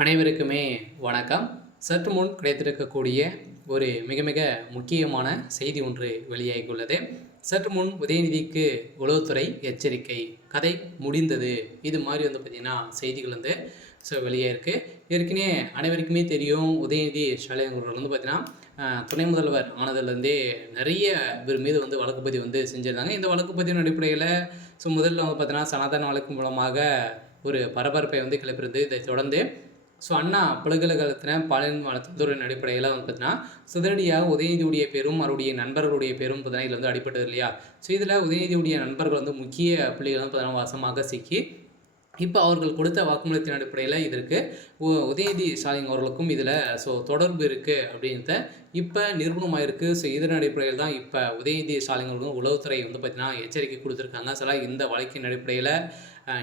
அனைவருக்குமே வணக்கம். சற்று முன் கிடைத்திருக்கக்கூடிய ஒரு மிக மிக முக்கியமான செய்தி ஒன்று வெளியாகியுள்ளது. சற்று முன் உதயநிதிக்கு உளவுத்துறை எச்சரிக்கை, கதை முடிந்தது. இது மாதிரி பார்த்திங்கன்னா செய்திகள் வெளியாயிருக்கு. ஏற்கனவே அனைவருக்குமே தெரியும், உதயநிதி ஸ்டாலின் அவர்கள் பார்த்திங்கன்னா துணை முதல்வர் ஆனதுலேருந்தே நிறைய பேர் மீது வழக்கு பதிவு செஞ்சுருந்தாங்க. இந்த வழக்கு பதிவின் அடிப்படையில் முதல்ல பார்த்திங்கன்னா சனாதன வழக்கு மூலமாக ஒரு பரபரப்பை கிளப்பியிருந்தது. இதை தொடர்ந்து அண்ணா பல்கலைக்கழகத்தில் பாலியல் வளத்துறையின் அடிப்படையில் பார்த்தீங்கன்னா சிதறடியாக உதயநிதியுடைய பேரும் அவருடைய நண்பர்களுடைய பேரும் பார்த்தீங்கன்னா இதில் அடிப்பட்டது இல்லையா. இதில் உதயநிதியுடைய நண்பர்கள் முக்கிய புள்ளிகள் பார்த்தீங்கன்னா வசமாக சிக்கி இப்போ அவர்கள் கொடுத்த வாக்குமூலத்தின் அடிப்படையில் இதற்கு உதயநிதி ஸ்டாலின் அவர்களுக்கும் இதில் தொடர்பு இருக்குது அப்படின்றத இப்போ நிரூபணமாயிருக்கு. இதன் அடிப்படையில் தான் இப்போ உதயநிதி ஸ்டாலின் அவர்களும் உளவுத்துறை பார்த்திங்கன்னா எச்சரிக்கை கொடுத்துருக்காங்க. இந்த வழக்கின் அடிப்படையில்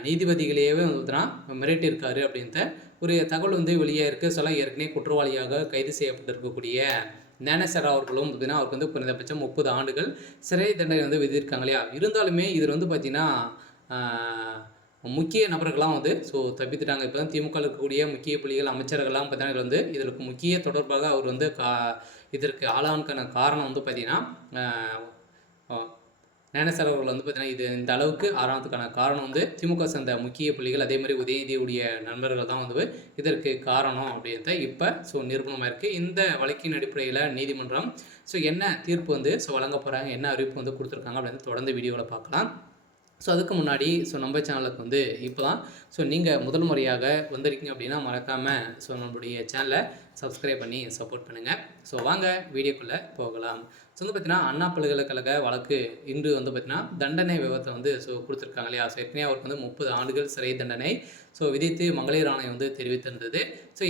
நீதிபதிகளையே பார்த்தீங்கன்னா மிரட்டியிருக்காரு அப்படின்ற ஒரு தகவல் வெளியாக இருக்குது. ஏற்கனவே குற்றவாளியாக கைது செய்யப்பட்டிருக்கக்கூடிய ஞானேஸ்வரா அவர்களும் பார்த்தீங்கன்னா அவருக்கு குறைந்தபட்சம் 30 ஆண்டுகள் சிறை தண்டனை விதித்திருக்காங்க இல்லையா. இருந்தாலுமே இதில் பார்த்திங்கன்னா முக்கிய நபர்கள்லாம் தப்பித்துட்டாங்க. இப்போ தான் திமுக இருக்கக்கூடிய முக்கிய புள்ளிகள் அமைச்சர்கள்லாம் பார்த்தீங்கன்னா இதற்கு முக்கிய தொடர்பாக அவர் இதற்கு ஆளானுக்கான காரணம் பார்த்திங்கன்னா ஞானேஸ்வரர் அவர்கள் பார்த்தீங்கன்னா இது இந்த அளவுக்கு ஆறானதுக்கான காரணம் திமுக சேர்ந்த முக்கிய புள்ளிகள், அதே மாதிரி உதயநிதியுடைய நண்பர்கள் தான் இதற்கு காரணம் அப்படின்றத இப்போ நிரூபணமாக இருக்குது. இந்த வழக்கின் அடிப்படையில் நீதிமன்றம் என்ன தீர்ப்பு வழங்க போகிறாங்க, என்ன அறிவிப்பு கொடுத்துருக்காங்க அப்படின்னு தொடர்ந்து வீடியோவில் பார்க்கலாம். அதுக்கு முன்னாடி நம்ம சேனலுக்கு இப்போ தான் நீங்கள் முதல் முறையாக வந்திருக்கீங்க அப்படின்னா மறக்காமல் நம்மளுடைய சேனலை சப்ஸ்கிரைப் பண்ணி சப்போர்ட் பண்ணுங்கள். வாங்க வீடியோக்குள்ளே போகலாம். பார்த்தீங்கன்னா அண்ணா பல்கலைக்கழக வழக்கு இன்று பார்த்தீங்கன்னா தண்டனை விவரத்தை கொடுத்துருக்காங்க இல்லையா. ஏற்கனவே அவருக்கு 30 ஆண்டுகள் சிறை தண்டனை விதித்து மகளிர் ஆணையம் தெரிவித்திருந்தது.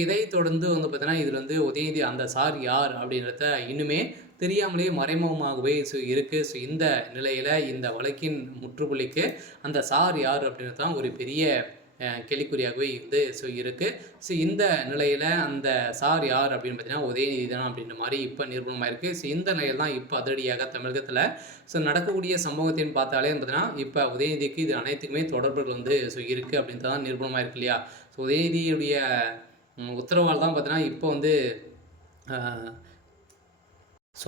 இதை தொடர்ந்து பார்த்தீங்கன்னா இதில் உதயநிதி அந்த சார் யார் அப்படின்றத இன்னுமே தெரியாமலே மறைமுகமாகவே இருக்குது. இந்த நிலையில் இந்த வழக்கின் முற்றுப்புள்ளிக்கு அந்த சார் யார் அப்படின்றது தான் ஒரு பெரிய கேள்விக்குறியாகவே இருக்குது. இந்த நிலையில் அந்த சார் யார் அப்படின்னு பார்த்தீங்கன்னா உதயநிதி தான் அப்படின்ற மாதிரி இப்போ நிரூபணமாக இருக்குது. இந்த நிலையில் தான் இப்போ அதிரடியாக தமிழகத்தில் நடக்கக்கூடிய சம்பவத்தின் பார்த்தாலே பார்த்தீங்கன்னா இப்போ உதயநிதிக்கு இது அனைத்துக்குமே தொடர்புகள் இருக்குது அப்படின்றது தான் நிரூபணமாக இருக்கு இல்லையா. உதயநிதியுடைய உத்தரவால் தான் பார்த்தீங்கன்னா இப்போ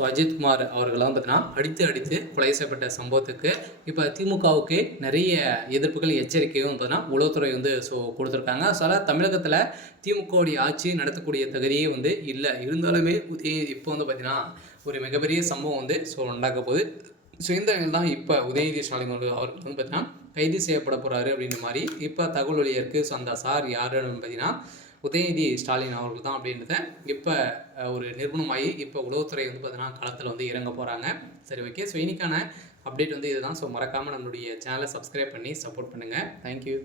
அஜித்குமார் அவர்கள்லாம் பார்த்தீங்கன்னா அடித்து கொலை செய்யப்பட்ட சம்பவத்துக்கு இப்போ திமுகவுக்கு நிறைய எதிர்ப்புகள் எச்சரிக்கையும் பார்த்தீங்கன்னா உளவுத்துறை கொடுத்துருக்காங்க. தமிழகத்தில் திமுகவுடைய ஆட்சி நடத்தக்கூடிய தகுதியே இல்லை. இருந்தாலுமே இப்போ பார்த்தீங்கன்னா ஒரு மிகப்பெரிய சம்பவம் உண்டாக்க போகுது. இந்த நிலையில் தான் இப்போ உதயநிதி ஸ்டாலின் அவர்கள் பார்த்தீங்கன்னா கைது செய்யப்பட போகிறாரு அப்படின்ற மாதிரி இப்போ தகவல் வெளியே இருக்குது. அந்த சார் யாருன்னு பார்த்தீங்கன்னா உதயநிதி ஸ்டாலின் அவர்கள் தான் அப்படின்றத இப்போ ஒரு நிரூபணமாகி இப்போ உளவுத்துறை பார்த்தீங்கன்னா களத்தில் இறங்க போகிறாங்க. சரி, ஓகே. இன்னைக்கான அப்டேட் இதுதான். மறக்காமல் நம்மளுடைய சேனலை சப்ஸ்கிரைப் பண்ணி சப்போர்ட் பண்ணுங்கள். தேங்க்யூ.